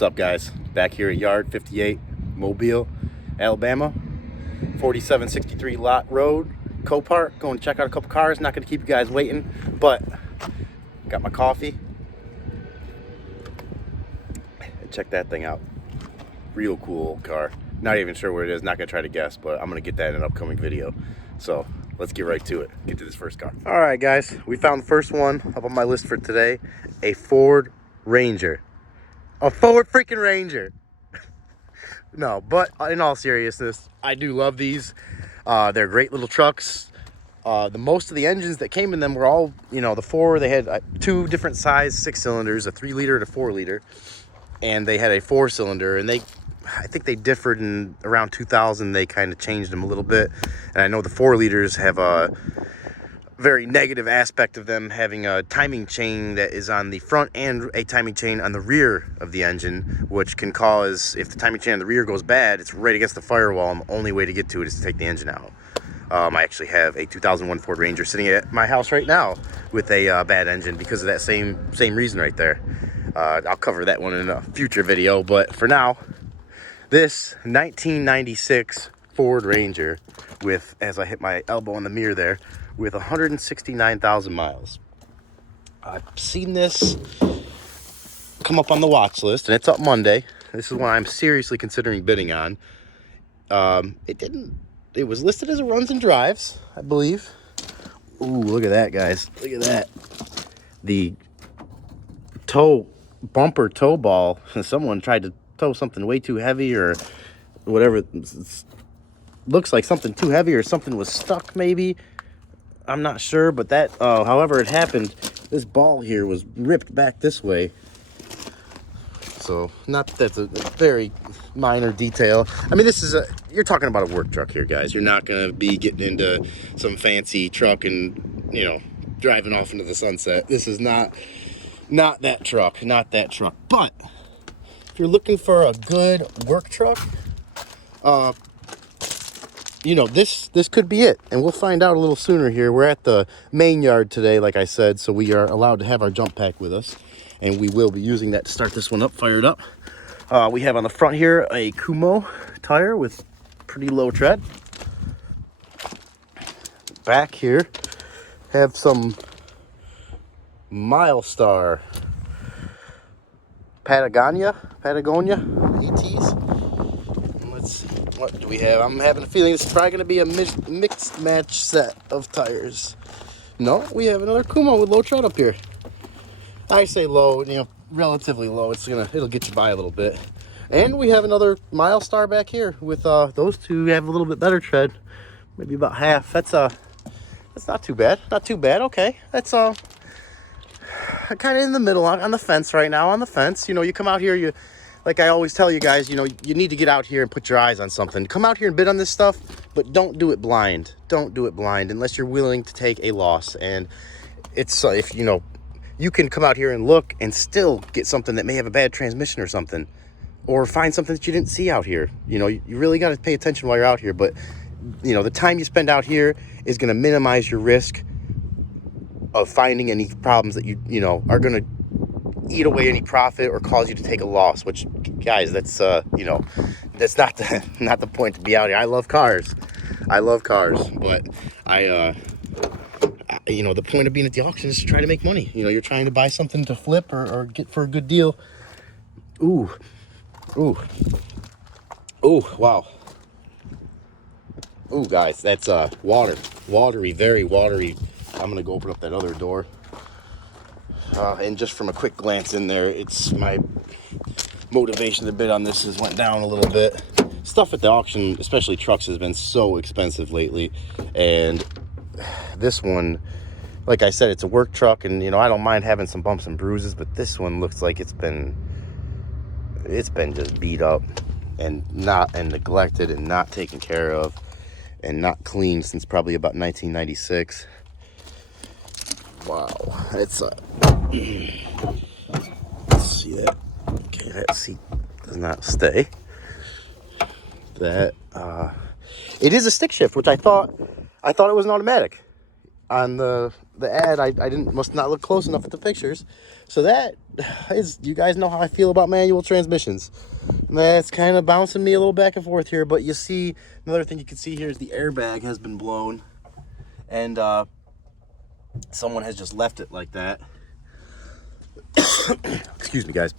What's up, guys? Back here at Yard 58, Mobile, Alabama, 4763 Lot Road, Copart. Going to check out a couple cars. Not going to keep you guys waiting, but got my coffee. Check that thing out. Real cool car. Not even sure what it is. Not going to try to guess, but I'm going to get that in an upcoming video. So let's get right to it. Get to this first car. All right, guys. We found the first one up on my list for today. A Ford Ranger. A Ford freaking Ranger. No, but in all seriousness, I do love these. They're great little trucks. Most of the engines that came in them were all, the four. They had two different size 6-cylinders, a 3-liter and a 4-liter. And they had a 4-cylinder, and I think they differed in around 2000. They kind of changed them a little bit. And I know the 4-liters have a very negative aspect of them having a timing chain that is on the front and a timing chain on the rear of the engine, which can cause, if the timing chain on the rear goes bad, it's right against the firewall, and the only way to get to it is to take the engine out. I actually have a 2001 Ford Ranger sitting at my house right now with a bad engine because of that same reason right there. I'll cover that one in a future video, but for now, this 1996 Ford Ranger with, as I hit my elbow in the mirror there, with 169,000 miles. I've seen this come up on the watch list, and it's up Monday. This is one I'm seriously considering bidding on. It was listed as a runs and drives, I believe. Ooh, look at that, guys. Look at that. The bumper toe ball. Someone tried to tow something way too heavy or whatever. It looks like something too heavy or something was stuck maybe. I'm not sure, but that, however it happened, this ball here was ripped back this way. So, that's a very minor detail. I mean, you're talking about a work truck here, guys. You're not going to be getting into some fancy truck and, driving off into the sunset. This is not that truck, But if you're looking for a good work truck, this could be it, and we'll find out a little sooner here. We're at the main yard today, like I said, so we are allowed to have our jump pack with us, and we will be using that to start this one up, fired up. We have on the front here a Kumo tire with pretty low tread. Back here have some Milestar Patagonia ATs. What do we have? I'm having a feeling it's probably going to be a mixed match set of tires. No, we have another Kumo with low tread up here. I say low, relatively low. It'll get you by a little bit. And we have another Milestar back here with those two have a little bit better tread, maybe about half. That's not too bad. Not too bad. Okay, that's kind of in the middle on the fence right now. On the fence, you come out here, like I always tell you guys, you need to get out here and put your eyes on something. Come out here and bid on this stuff, but don't do it blind. Don't do it blind unless you're willing to take a loss. And it's if you can come out here and look and still get something that may have a bad transmission or something, or find something that you didn't see out here. You really got to pay attention while you're out here. But the time you spend out here is going to minimize your risk of finding any problems that you are going to eat away any profit or cause you to take a loss, which, guys, that's that's not the point to be out here. I love cars, but the point of being at the auction is to try to make money. You're trying to buy something to flip or get for a good deal. Ooh, wow. Ooh, guys, that's watery, very watery. I'm gonna go open up that other door. And just from a quick glance in there, it's my motivation to bid on this has went down a little bit. Stuff at the auction, especially trucks, has been so expensive lately. And this one, like I said, it's a work truck, and I don't mind having some bumps and bruises, but this one looks like it's been just beat up and neglected and not taken care of and not cleaned since probably about 1996. Wow, it's let's see that. Okay, that seat does not stay. That it is a stick shift, which I thought it was an automatic. On the ad, I must not look close enough at the pictures. So that you guys know how I feel about manual transmissions. That's kind of bouncing me a little back and forth here, but you see, another thing you can see here is the airbag has been blown, and someone has just left it like that. Excuse me, guys.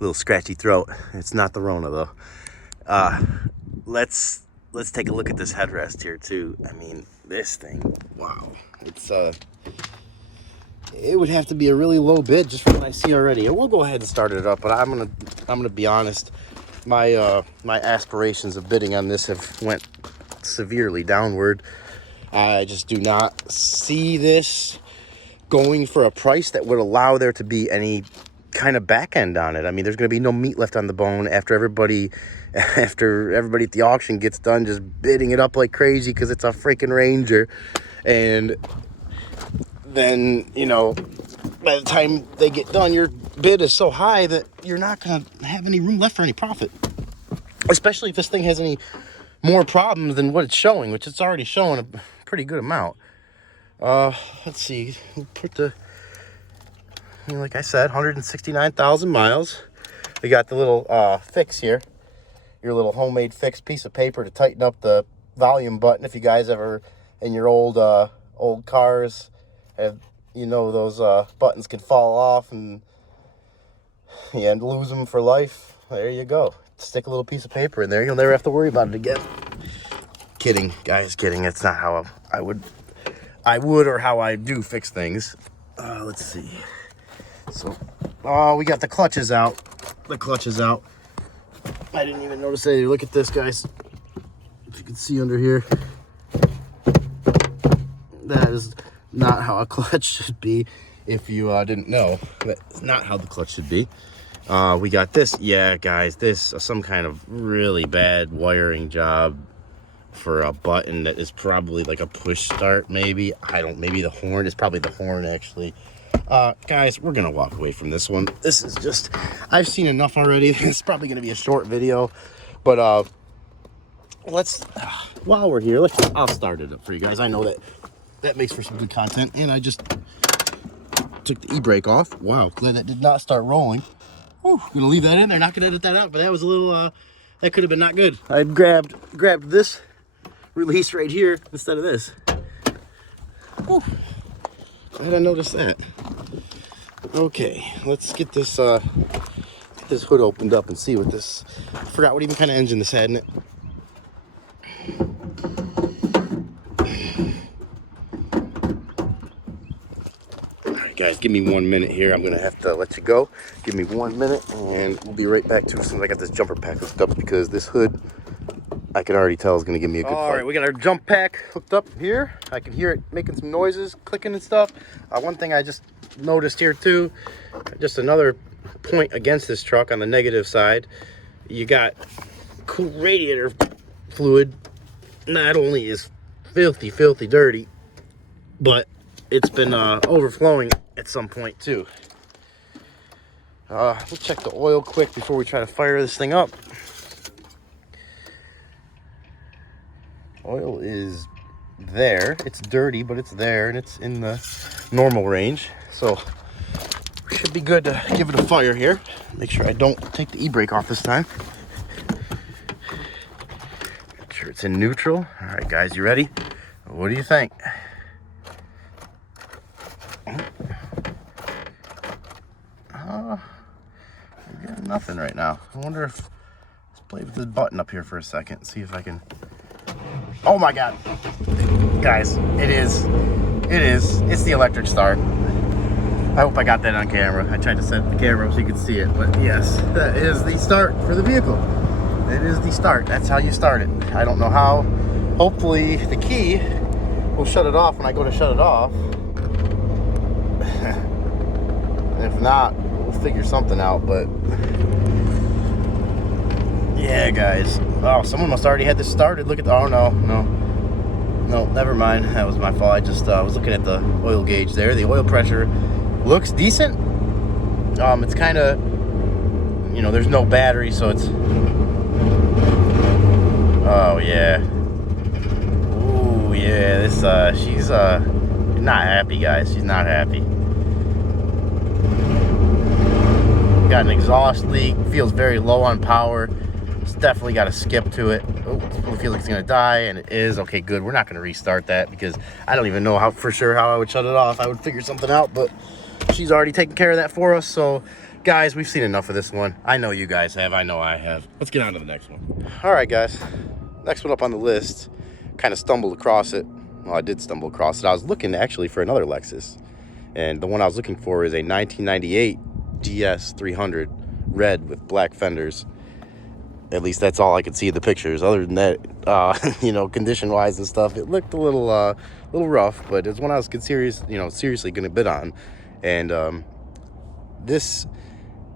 Little scratchy throat. It's not the Rona though. Let's take a look at this headrest here too. I mean, this thing, wow. It's it would have to be a really low bid just from what I see already. And we'll go ahead and start it up, but I'm gonna be honest. My my aspirations of bidding on this have went severely downward. I just do not see this going for a price that would allow there to be any kind of back end on it. I mean, there's going to be no meat left on the bone after everybody at the auction gets done just bidding it up like crazy because it's a freaking Ranger. And then, you know, by the time they get done, your bid is so high that you're not going to have any room left for any profit, especially if this thing has any more problems than what it's showing, which it's already showing a pretty good amount. Let's see, we'll put the, you know, like I said, 169,000 miles. We got the little fix here, your little homemade fix piece of paper to tighten up the volume button. If you guys ever in your old cars have, you know, those buttons can fall off and lose them for life. There you go. Stick a little piece of paper in there. You'll never have to worry about it again. Kidding, guys, kidding. It's not how I would or how I do fix things. Let's see. So, we got the clutches out. The clutches out. I didn't even notice that. Look at this, guys. If you can see under here, that is not how a clutch should be. If you didn't know, that's not how the clutch should be. We got this. Yeah, guys, this some kind of really bad wiring job for a button that is probably like a push start, maybe. Maybe the horn. It's probably the horn, actually. Guys, we're gonna walk away from this one. This is just, I've seen enough already. It's probably gonna be a short video, but while we're here, I'll start it up for you guys. I know that makes for some good content, and I just took the e-brake off. Wow, glad that did not start rolling. Whew, gonna leave that in there, not gonna edit that out, but that was a little that could have been not good. I grabbed this release right here instead of this. Whew. I didn't notice that. Okay, let's get this hood opened up and see what this. I forgot what even kind of engine this had in it. All right, guys, give me 1 minute here. I'm gonna have to let you go. Give me 1 minute, and we'll be right back to as soon as I got this jumper pack hooked up, because this hood, I can already tell, is going to give me a good fight. All right, we got our jump pack hooked up here. I can hear it making some noises, clicking and stuff. One thing I just noticed here too, just another point against this truck on the negative side, you got cool radiator fluid. Not only is filthy dirty, but it's been overflowing at some point too. We'll check the oil quick before we try to fire this thing up. Oil is there. It's dirty, but it's there, and it's in the normal range. So we should be good to give it a fire here. Make sure I don't take the e-brake off this time. Make sure it's in neutral. All right, guys, you ready? What do you think? Nothing right now. I wonder if, let's play with this button up here for a second, see if I can. Oh my God, guys, it's the electric start. I hope I got that on camera. I tried to set the camera so you could see it, but yes, that is the start for the vehicle. It is the start. That's how you start it. I don't know how. Hopefully the key will shut it off when I go to shut it off. If not, we'll figure something out, but yeah, guys. Oh, someone must already had this started. Look at the, oh no, never mind. That was my fault. I just was looking at the oil gauge there. The oil pressure looks decent. It's kind of, you know, there's no battery, so it's, oh yeah. Ooh yeah, this she's not happy, guys. She's not happy. got an exhaust leak. Feels very low on power. It's definitely got a skip to it. Oh, it feels like it's gonna die, and it is. Okay, good. We're not gonna restart that because I don't even know how for sure how I would shut it off. I would figure something out, but she's already taken care of that for us. So guys, we've seen enough of this one. I know you guys have. I know I have. Let's get on to the next one. All right, guys. Next one up on the list. Kind of stumbled across it. Well, I did stumble across it. I was looking actually for another Lexus. And the one I was looking for is a 1998 GS 300 red with black fenders. At least that's all I could see in the pictures. Other than that, you know, condition-wise and stuff, it looked a little rough. But it's one I was seriously going to bid on. And this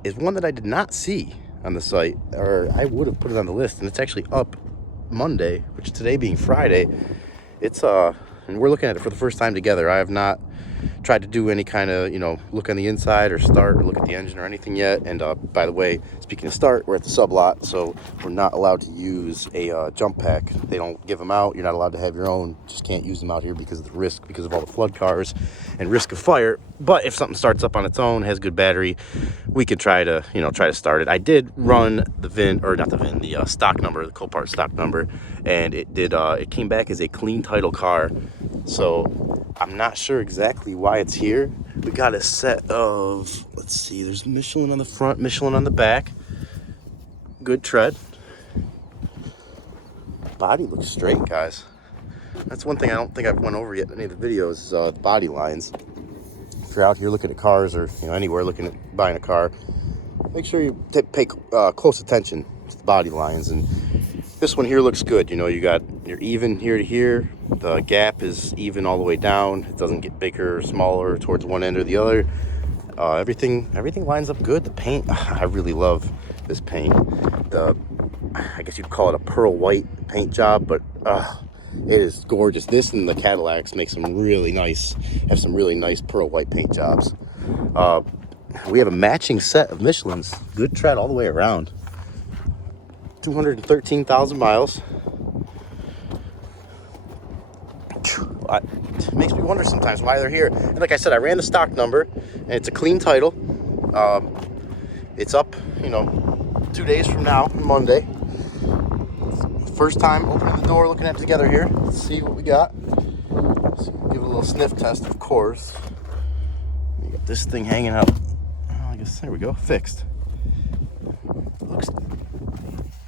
is one that I did not see on the site, or I would have put it on the list. And it's actually up Monday, which today being Friday. It's and we're looking at it for the first time together. I have not tried to do any kind of, you know, look on the inside or start or look at the engine or anything yet. And by the way, speaking of start, we're at the sub lot, so we're not allowed to use a jump pack. They don't give them out. You're not allowed to have your own. Just can't use them out here because of the risk, because of all the flood cars and risk of fire. But if something starts up on its own, has good battery, we could try to start it. I did run the the stock number, the Copart stock number, and it came back as a clean title car. So I'm not sure exactly why it's here. We got a set of, let's see, there's Michelin on the front, Michelin on the back. Good tread. Body looks straight, guys. That's one thing I don't think I've went over yet in any of the videos is the body lines. If you're out here looking at cars, or anywhere looking at buying a car, make sure you pay close attention to the body lines. And this one here looks good. You're even here to here. The gap is even all the way down. It doesn't get bigger or smaller towards one end or the other. Everything lines up good. The paint, I really love this paint. I guess you'd call it a pearl white paint job, but it is gorgeous. This and the Cadillacs have some really nice pearl white paint jobs. We have a matching set of Michelins. Good tread all the way around. 213,000 miles. It makes me wonder sometimes why they're here. And like I said, I ran the stock number, and it's a clean title. It's up, 2 days from now, Monday. First time opening the door, looking at it together here. Let's see what we got. So give it a little sniff test, of course. We got this thing hanging out. Oh, I guess there we go, fixed. Looks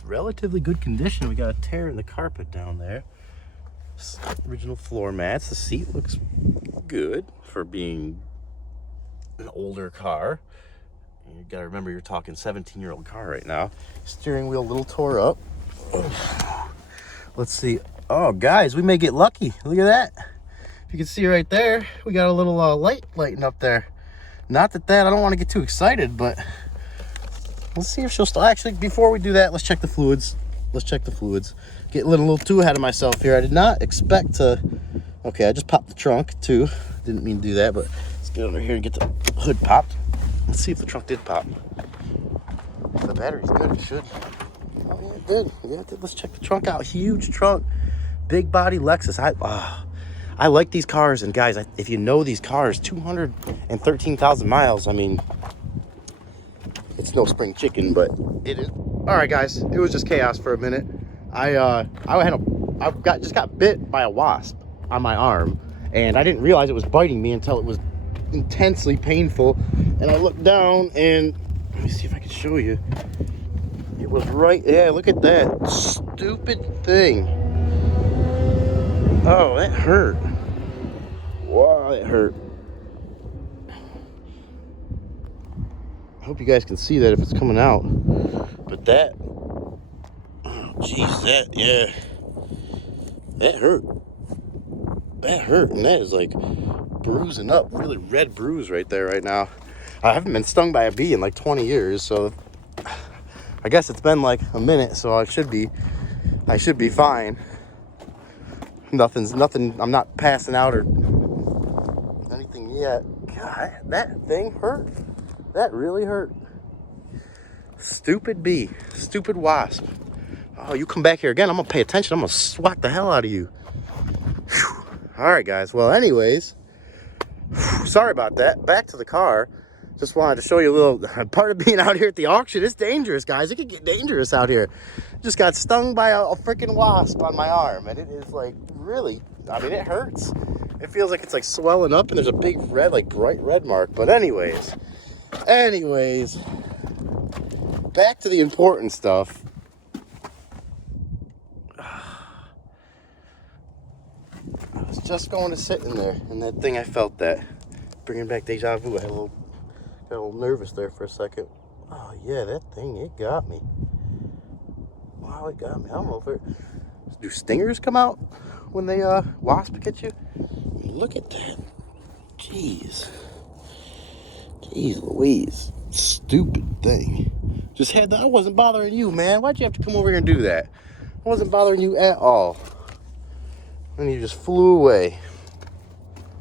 relatively good condition. We got a tear in the carpet down there. Original floor mats. The seat looks good for being an older car. You gotta remember, you're talking 17-year-old car right now. Steering wheel a little tore up. Let's see. Oh, guys, we may get lucky. Look at that. If you can see right there, we got a little light lighting up there. Not that I don't want to get too excited, but let's see if she'll still. Actually, before we do that, let's check the fluids. Getting a little too ahead of myself here. I did not expect to. Okay, I just popped the trunk too. Didn't mean to do that, but let's get under here and get the hood popped. Let's see if the trunk did pop. If the battery's good, it should. Oh yeah, it did. Yeah, it did. Let's check the trunk out. Huge trunk, big body Lexus. I like these cars, and guys, if you know these cars, 213,000 miles. I mean, it's no spring chicken, but it is. All right, guys, it was just chaos for a minute. I just got bit by a wasp on my arm, and I didn't realize it was biting me until it was intensely painful. And I looked down, and let me see if I can show you. It was right. Yeah, look at that stupid thing. Oh, that hurt. Wow, that hurt. I hope you guys can see that if it's coming out. But that, oh jeez, that hurt. That hurt, and that is like bruising up, really red bruise right there right now. I haven't been stung by a bee in like 20 years, so I guess it's been like a minute, so I should be fine. Nothing, I'm not passing out or anything yet. God, that thing hurt. That really hurt. Stupid bee, stupid wasp. Oh, you come back here again, I'm gonna pay attention. I'm gonna swat the hell out of you. Whew. All right, guys. Well, anyways, sorry about that. Back to the car. just wanted to show you a little part of being out here at the auction. It's dangerous, guys. It could get dangerous out here. Just got stung by a freaking wasp on my arm, and it is like really, I mean, it hurts. It feels like it's like swelling up, and there's a big red, like bright red mark. But anyways, back to the important stuff. I was just going to sit in there, and that thing, I felt that. Bringing back deja vu. I got a little nervous there for a second. Oh, yeah, that thing, it got me. Wow, it got me. I don't know if it... Do stingers come out when they, wasp get you? Look at that. Jeez. Jeez Louise. Stupid thing. Just had that. I wasn't bothering you, man. Why'd you have to come over here and do that? I wasn't bothering you at all. And you just flew away.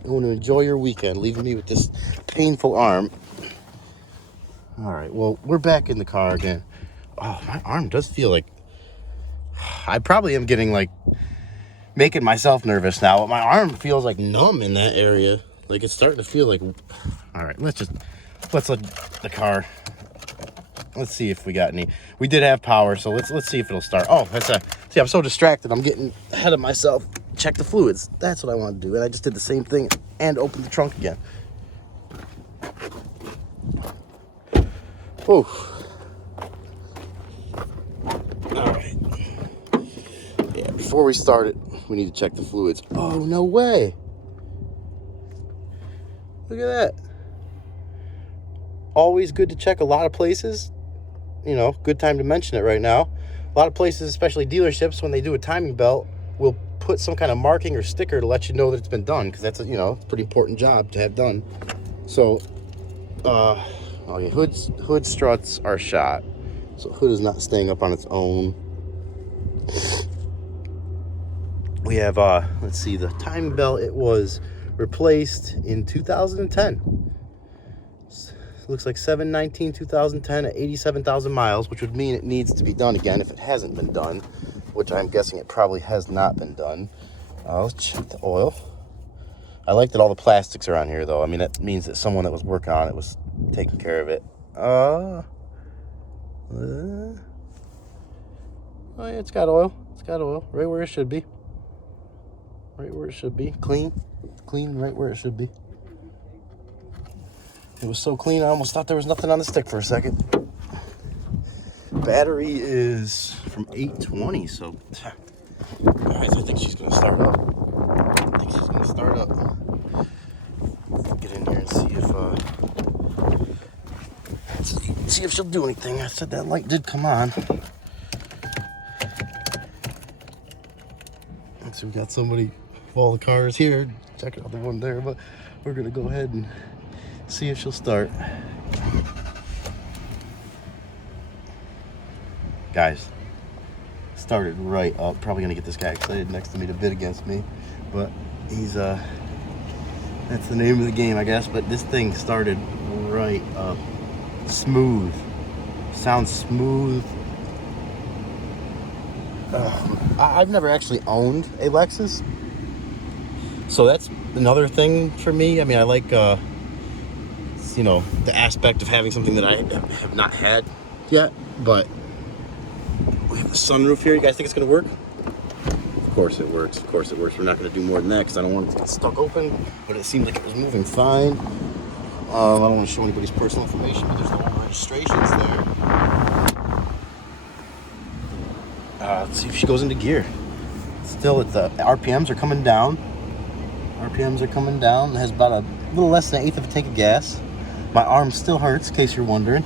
You want to enjoy your weekend, leaving me with this painful arm. All right, well, we're back in the car again. Oh, my arm does feel like... I probably am getting, like, making myself nervous now. But my arm feels, like, numb in that area. Like, it's starting to feel like... All right, let's let the car... Let's see if we got any. We did have power, so let's see if it'll start. Oh, see, I'm so distracted. I'm getting ahead of myself. Check the fluids. That's what I want to do. And I just did the same thing and opened the trunk again. Oh. All right. Yeah, before we start it, we need to check the fluids. Oh, no way. Look at that. Always good to check a lot of places. You know, good time to mention it right now. A lot of places, especially dealerships, when they do a timing belt, will put some kind of marking or sticker to let you know that it's been done, because that's a, you know, pretty important job to have done. So, okay, hood struts are shot, so hood is not staying up on its own. We have, let's see, the timing belt. It was replaced in 2010. Looks like 7/19/2010 at 87,000 miles, which would mean it needs to be done again if it hasn't been done, which I'm guessing it probably has not been done. Let's check the oil. I like that all the plastics are on here, though. I mean, that means that someone that was working on it was taking care of it. Oh, yeah, it's got oil. It's got oil right where it should be. Right where it should be. Clean, right where it should be. It was so clean, I almost thought there was nothing on the stick for a second. Battery is from 820, so... Guys, I think she's going to start up. Get in here and see if she'll do anything. I said that light did come on. So we got somebody, all the cars here. Check out the one there, but we're going to go ahead and see if she'll start. Guys, started right up. Probably gonna get this guy excited next to me to bid against me, but he's that's the name of the game, I guess. But this thing started right up. Smooth. Sounds smooth. I've never actually owned a Lexus, so that's another thing for me. I mean, I like you know, the aspect of having something that I have not had yet, but we have the sunroof here. You guys think it's gonna work? Of course it works. Of course it works. We're not gonna do more than that because I don't want it to get stuck open, but it seemed like it was moving fine. I don't want to show anybody's personal information, but there's no registrations there. Let's see if she goes into gear. Still, the RPMs are coming down. RPMs are coming down. It has about a little less than 1/8 of a tank of gas. My arm still hurts, in case you're wondering.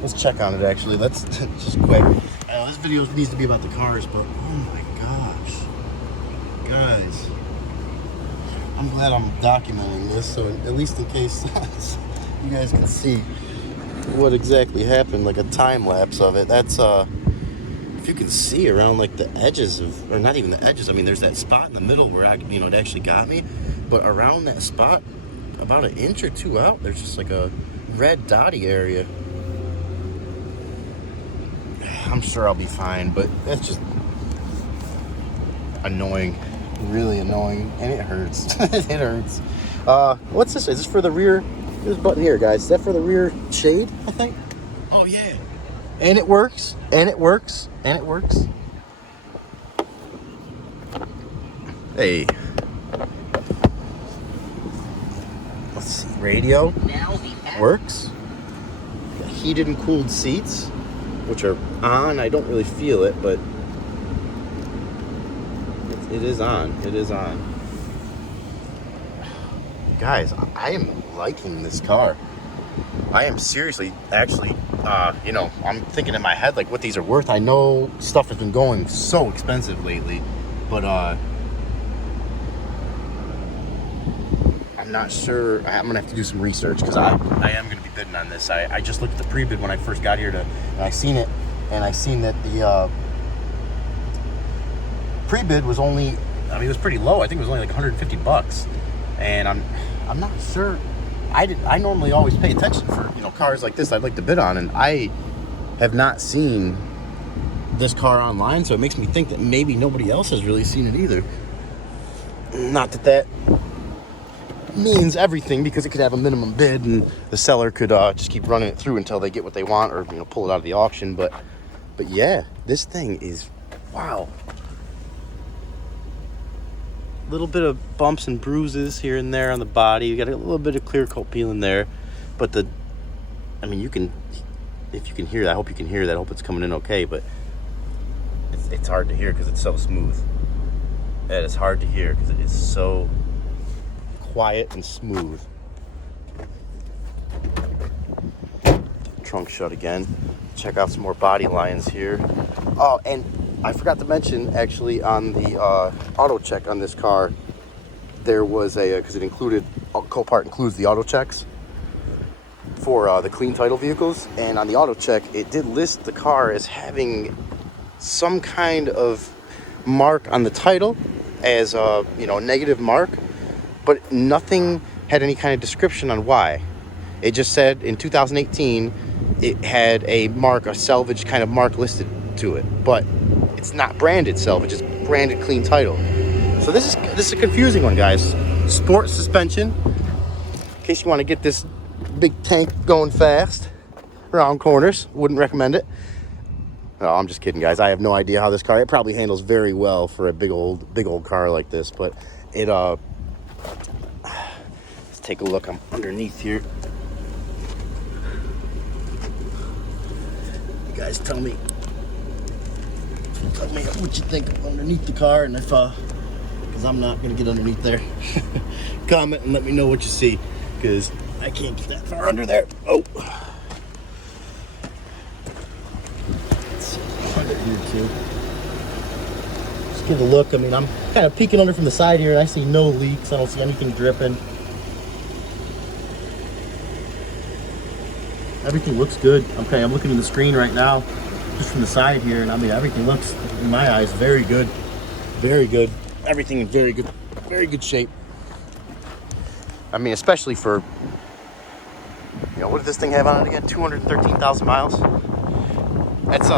Let's check on it, actually. Let's just quick. This video needs to be about the cars, but oh my gosh. Guys, I'm glad I'm documenting this, so at least in case you guys can see what exactly happened, like a time lapse of it. That's, if you can see around like the edges of, or not even the edges, I mean, there's that spot in the middle where it actually got me. But around that spot, about 1 inch or 2 out, there's just like a red dotty area. I'm sure I'll be fine, but that's just annoying, really annoying, and it hurts. It hurts. What's this? Is this for the rear? There's a button here, guys. Is that for the rear shade, I think? Oh, yeah. And it works. And it works. And it works. Hey. Let's see. Radio works. Heated and cooled seats, which are on. I don't really feel it, but it is on. It is on. Guys, I am liking this car. I am seriously, actually, you know, I'm thinking in my head like what these are worth. I know stuff has been going so expensive lately, but I'm not sure. I'm gonna have to do some research because I am gonna be bidding on this. I just looked at the pre-bid when I first got here and I seen it, and I seen that the pre-bid was only, I mean, it was pretty low. I think it was only like $150, and I'm not sure. I normally always pay attention for, you know, cars like this I'd like to bid on, and I have not seen this car online, so it makes me think that maybe nobody else has really seen it either. Not that that means everything, because it could have a minimum bid and the seller could just keep running it through until they get what they want, or, you know, pull it out of the auction. But yeah, this thing is, wow. Little bit of bumps and bruises here and there on the body. You got a little bit of clear coat peeling there, but I mean, you can, if you can hear that, I hope you can hear that. I hope it's coming in okay, but it's hard to hear because it's so smooth. It is hard to hear because it is so quiet and smooth. Trunk shut again. Check out some more body lines here. Oh, and I forgot to mention, actually, on the auto check on this car, there was because it included, Copart includes the auto checks for the clean title vehicles, and on the auto check, it did list the car as having some kind of mark on the title as a, you know, a negative mark, but nothing had any kind of description on why. It just said in 2018, it had a mark, a salvage kind of mark listed to it, but it's not branded salvage, it's branded clean title. So this is a confusing one, guys. Sport suspension, in case you want to get this big tank going fast around corners. Wouldn't recommend it. No, I'm just kidding, guys. I have no idea how this car, it probably handles very well for a big old car like this, but it let's take a look. I'm underneath here. You guys tell me what you think of underneath the car, and if because I'm not gonna get underneath there. Comment and let me know what you see, because I can't get that far under there. Oh, let's see, find it here too. Just give a look. I mean, I'm kind of peeking under from the side here, and I see no leaks. I don't see anything dripping. Everything looks good. Okay, I'm looking at the screen right now, just from the side here, and I mean, everything looks, in my eyes, very good. Very good. Everything in very good shape. I mean, especially for, you know, what did this thing have on it again? 213,000 miles. That's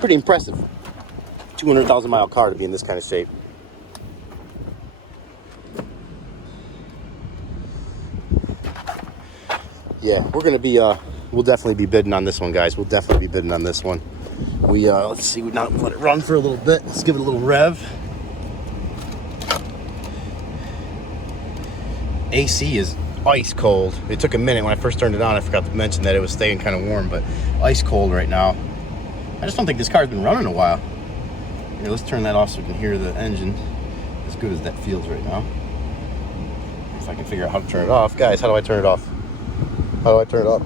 pretty impressive. 200,000 mile car to be in this kind of shape. Yeah, we're gonna be we'll definitely be bidding on this one, guys. We'll definitely be bidding on this one. We let's see, we not let it run for a little bit. Let's give it a little rev. AC is ice cold. It took a minute when I first turned it on. I forgot to mention that it was staying kind of warm, but ice cold right now. I just don't think this car's been running a while. Here, let's turn that off so we can hear the engine, as good as that feels right now. If I can figure out how to turn it off. Guys, how do I turn it off? How do I turn it off?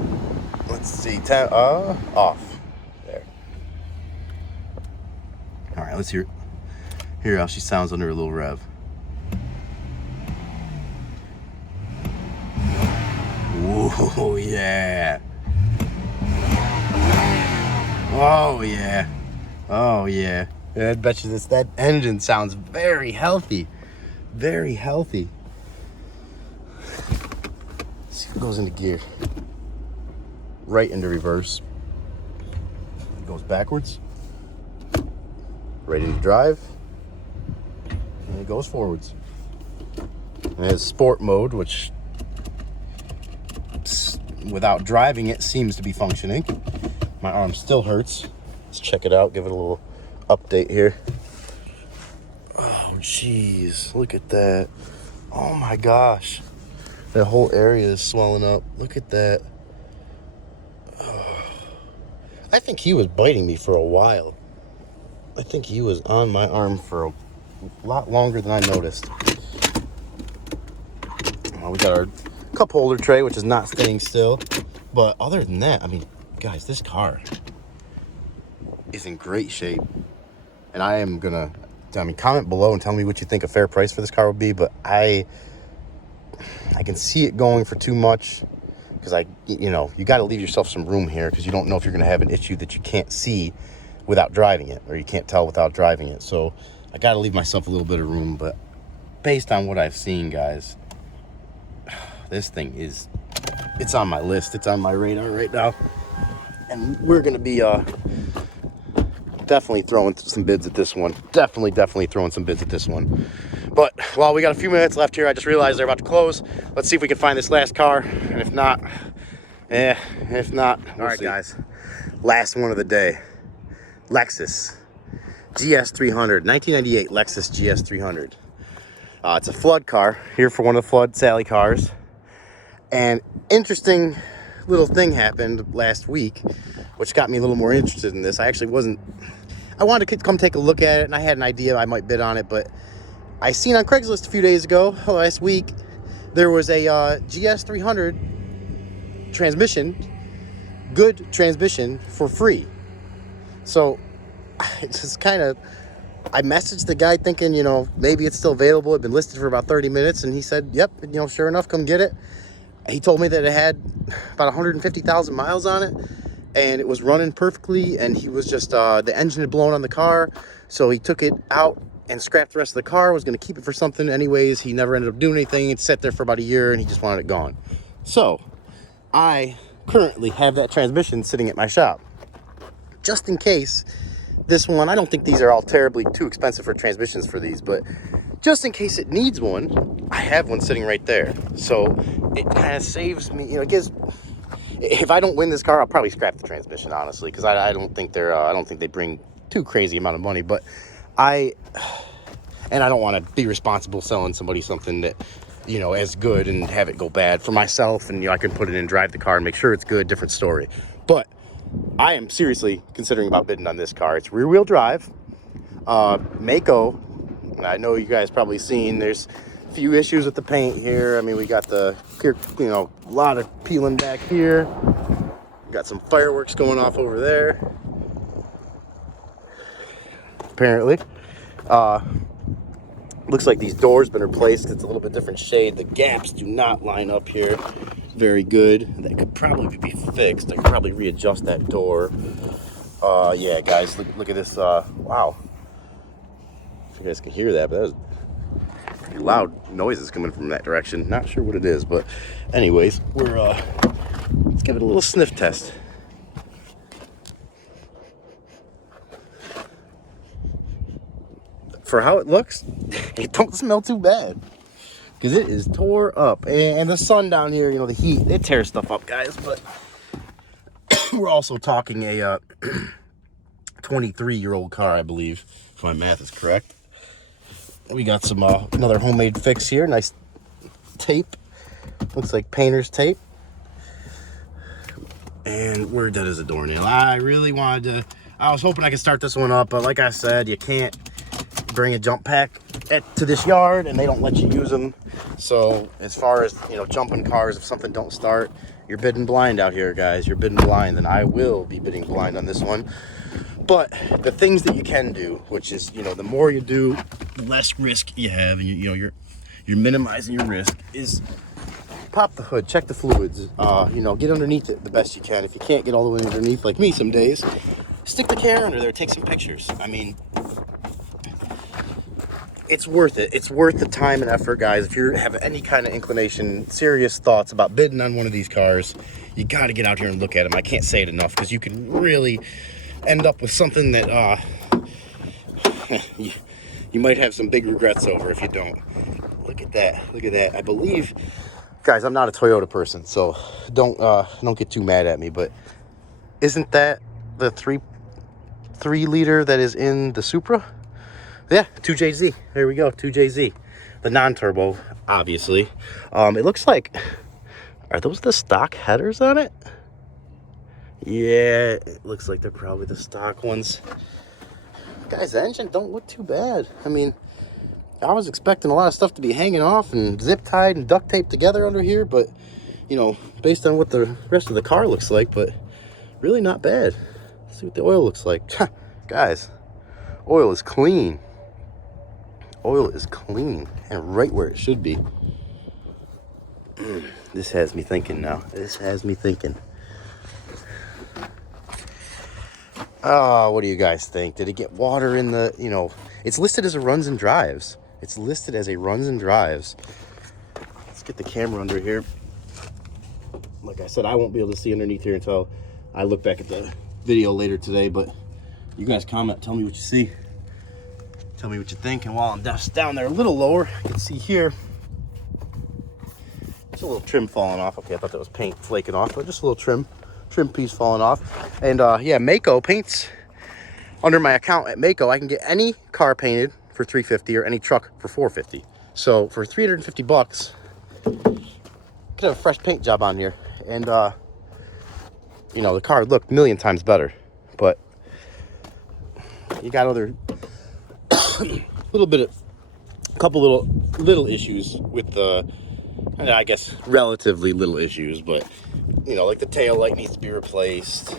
Let's see, off. There. All right, let's hear how she sounds under a little rev. Oh yeah. Oh yeah. Oh yeah. I bet you that engine sounds very healthy. Very healthy. Let's see if it goes into gear. Right into reverse. It goes backwards. Right into drive. and it goes forwards. It has sport mode, which without driving it seems to be functioning. My arm still hurts. Let's check it out, give it a little update here. Oh jeez, look at that. Oh my gosh, that whole area is swelling up. Look at that. Oh. I think he was biting me for a while. I think he was on my arm for a lot longer than I noticed. We got our cup holder tray, which is not staying still. But other than that, I mean, guys, this car is in great shape. And I am gonna, comment below and tell me what you think a fair price for this car would be. But I can see it going for too much, because you got to leave yourself some room here, because you don't know if you're gonna have an issue that you can't see without driving it, or you can't tell without driving it. So I got to leave myself a little bit of room. But based on what I've seen, guys, this thing it's on my list. It's on my radar right now. And we're going to be definitely throwing some bids at this one. Definitely throwing some bids at this one. But while we got a few minutes left here, I just realized they're about to close. Let's see if we can find this last car. And if not, all right, guys. Last one of the day. Lexus GS300, 1998 Lexus GS300. It's a flood car, here for one of the Flood Sally cars. And interesting little thing happened last week, which got me a little more interested in this. I wanted to come take a look at it, and I had an idea I might bid on it, but I seen on Craigslist a few days ago, last week, there was a GS300 transmission, good transmission, for free. So it's just I messaged the guy thinking, maybe it's still available. It'd been listed for about 30 minutes. And he said, yep, sure enough, come get it. He told me that it had about 150,000 miles on it, and it was running perfectly. And he was just, the engine had blown on the car. So he took it out and scrapped the rest of the car, was going to keep it for something anyways. He never ended up doing anything. It sat there for about a year, and he just wanted it gone. So I currently have that transmission sitting at my shop. Just in case this one, I don't think these are all terribly too expensive for transmissions for these, but just in case it needs one, I have one sitting right there. So it kind of saves me, if I don't win this car, I'll probably scrap the transmission, honestly, because I don't think they bring too crazy amount of money. But I don't want to be responsible selling somebody something that, as good and have it go bad for myself. And, I can put it in, drive the car and make sure it's good, different story. But I am seriously considering about bidding on this car. It's rear-wheel drive, Mako. I know you guys probably seen there's a few issues with the paint here. I mean, we got a lot of peeling back here. Got some fireworks going off over there, apparently. Looks like these doors been replaced. It's a little bit different shade. The gaps do not line up here very good. That could probably be fixed. I could probably readjust that door. Yeah, guys, look at this. Wow. If you guys can hear that, but that was pretty loud noises coming from that direction. Not sure what it is, but anyways, let's give it a little sniff test. For how it looks, it don't smell too bad, because it is tore up. And the sun down here, the heat, it tears stuff up, guys. But we're also talking a 23-year-old car, I believe, if my math is correct. We got some another homemade fix here. Nice tape. Looks like painter's tape. And we're dead as a doornail. I really wanted to, I was hoping I could start this one up, but like I said, you can't bring a jump pack to this yard, and they don't let you use them. So as far as jumping cars, if something don't start, you're bidding blind out here, guys. You're bidding blind, and I will be bidding blind on this one. But the things that you can do, which is the more you do, the less risk you have, and you're minimizing your risk, is pop the hood, check the fluids, get underneath it the best you can. If you can't get all the way underneath, like me some days, stick the camera under there, take some pictures. I mean, it's worth it. It's worth the time and effort, guys. If you have any kind of inclination, serious thoughts about bidding on one of these cars, you got to get out here and look at them. I can't say it enough, because you can really end up with something that you might have some big regrets over if you don't. Look at that. Look at that. I believe, guys, I'm not a Toyota person, so don't get too mad at me, but isn't that the 3-liter that is in the Supra? Yeah, 2JZ. There we go, 2JZ. The non-turbo, obviously. It looks like, are those the stock headers on it? Yeah, it looks like they're probably the stock ones. Guys, the engine don't look too bad. I mean, I was expecting a lot of stuff to be hanging off and zip tied and duct taped together under here, but, you know, based on what the rest of the car looks like, but really not bad. Let's see what the oil looks like. Guys, oil is clean. Oil is clean and right where it should be. This has me thinking now. This has me thinking. Oh, what do you guys think? Did it get water in the, you know, it's listed as a runs and drives. It's listed as a runs and drives. Let's get the camera under here. Like I said, I won't be able to see underneath here until I look back at the video later today, but you guys comment, tell me what you see. Tell me what you think. And while I'm down there a little lower, I can see here, just a little trim falling off. Okay, I thought that was paint flaking off, but just a little trim piece falling off. And yeah, Mako paints. Under my account at Mako, I can get any car painted for $350 or any truck for $450. So for $350, could have a fresh paint job on here. And you know, the car looked a million times better. But you got other couple little issues with the, I guess relatively little issues, but you know, like the tail light needs to be replaced.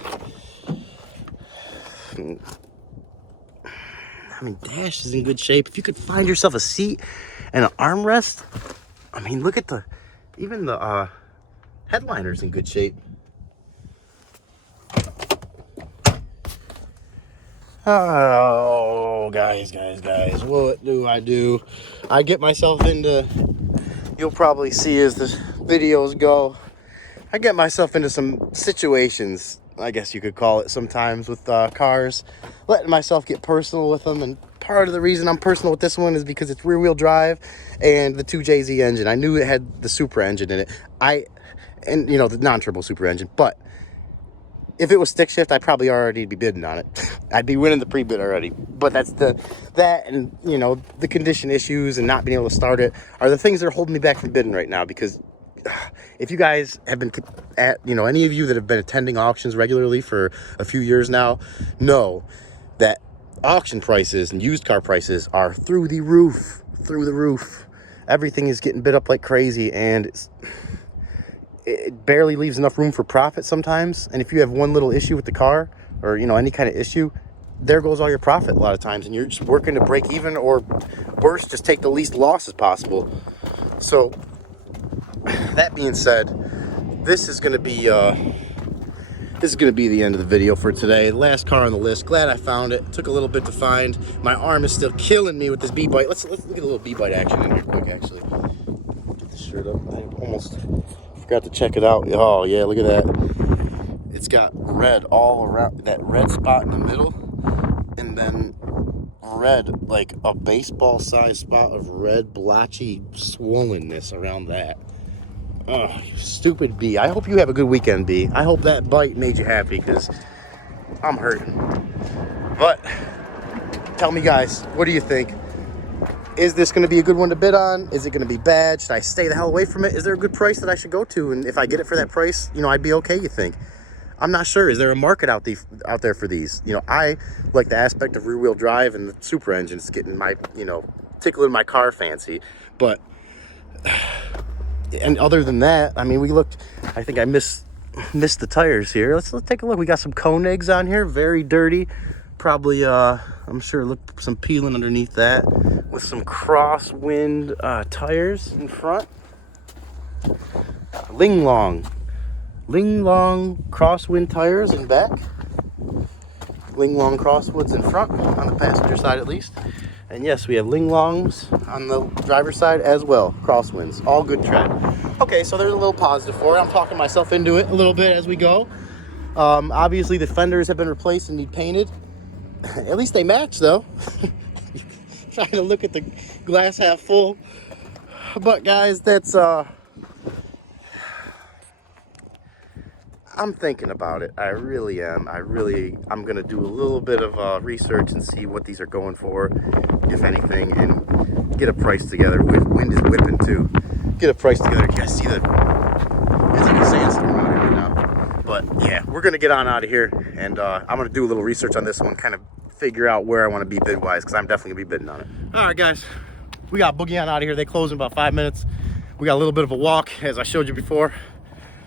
I mean, dash is in good shape. If you could find yourself a seat and an armrest, I mean, look at even the headliner's in good shape. Oh, guys, what do? I get myself into, you'll probably see as the videos go, I get myself into some situations, I guess you could call it sometimes, with cars, letting myself get personal with them. And part of the reason I'm personal with this one is because it's rear-wheel drive and the 2JZ engine. I knew it had the Supra engine in it. And you know, the non-turbo Supra engine, but if it was stick shift, I'd probably already be bidding on it. I'd be winning the pre-bid already. But that's that and, you know, the condition issues and not being able to start it are the things that are holding me back from bidding right now. Because if you guys have been at, you know, any of you that have been attending auctions regularly for a few years now, know that auction prices and used car prices are through the roof. Everything is getting bid up like crazy, and it barely leaves enough room for profit sometimes. And if you have one little issue with the car, or, you know, any kind of issue, there goes all your profit a lot of times, and you're just working to break even, or worse, just take the least loss as possible. So that being said, this is going to be the end of the video for today. Last car on the list. Glad I found it. Took a little bit to find. My arm is still killing me with this B-bite. Let's look at a little B-bite action in here quick, actually. Get the shirt up. I almost forgot to check it out. Oh yeah, look at that. It's got red all around, that red spot in the middle, and then red, like a baseball sized spot of red blotchy swollenness around that. Oh, stupid B. I hope you have a good weekend, B. I hope that bite made you happy, because I'm hurting. But tell me, guys, what do you think? Is this going to be a good one to bid on? Is it going to be bad? Should I stay the hell away from it? Is there a good price that I should go to? And if I get it for that price, you know, I'd be okay, you think? I'm not sure. Is there a market out there for these? You know, I like the aspect of rear-wheel drive, and the Supra engine is getting my, you know, tickling my car fancy. But, and other than that, I mean, we looked, I think I missed the tires here. Let's take a look. We got some Koenigs on here, very dirty. Probably, I'm sure, look, some peeling underneath that, with some crosswind tires in front. Linglong crosswind tires in back. Linglong crosswoods in front, on the passenger side at least. And yes, we have Linglongs on the driver's side as well, crosswinds, all good tread. Okay, so there's a little positive for it. I'm talking myself into it a little bit as we go. Obviously, the fenders have been replaced and need painted. At least they match, though. trying to look at the glass half full. But guys, that's I'm thinking about it. I really am. I'm gonna do a little bit of research and see what these are going for, if anything, and get a price together. Wind is whipping too. Get a price together. You guys see the, it's like a sandstorm out here right now. But yeah, we're gonna get on out of here, and I'm gonna do a little research on this one, kind of figure out where I want to be bid wise, because I'm definitely gonna be bidding on it. All right, guys, we got boogie on out of here. They close in about 5 minutes. We got a little bit of a walk, as I showed you before.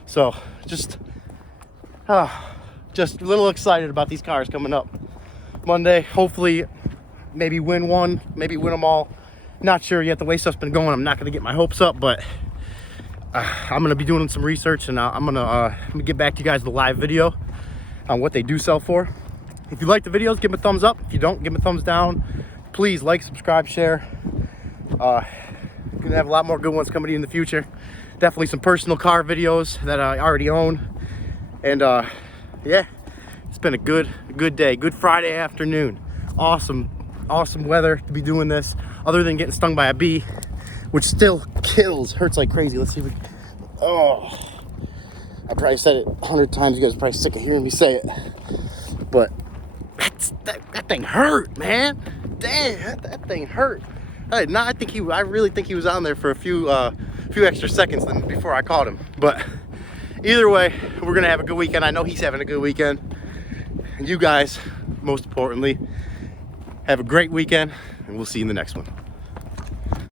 So just a little excited about these cars coming up Monday. Hopefully, maybe win one, maybe win them all. Not sure yet. The way stuff's been going, I'm not gonna get my hopes up, but I'm gonna be doing some research, and I'm gonna get back to you guys with a live video on what they do sell for. If you like the videos, give them a thumbs up. If you don't, give them a thumbs down. Please like, subscribe, share. Gonna have a lot more good ones coming to you in the future. Definitely some personal car videos that I already own. And yeah, it's been a good day, good Friday afternoon. Awesome weather to be doing this, other than getting stung by a bee, which still kills, hurts like crazy. Let's see if we, oh, I probably said it 100 times. You guys are probably sick of hearing me say it, but that thing hurt, man. Damn, that thing hurt. I really think he was on there for a few extra seconds than before I caught him. But either way, we're gonna have a good weekend. I know he's having a good weekend. And you guys, most importantly, have a great weekend, and we'll see you in the next one.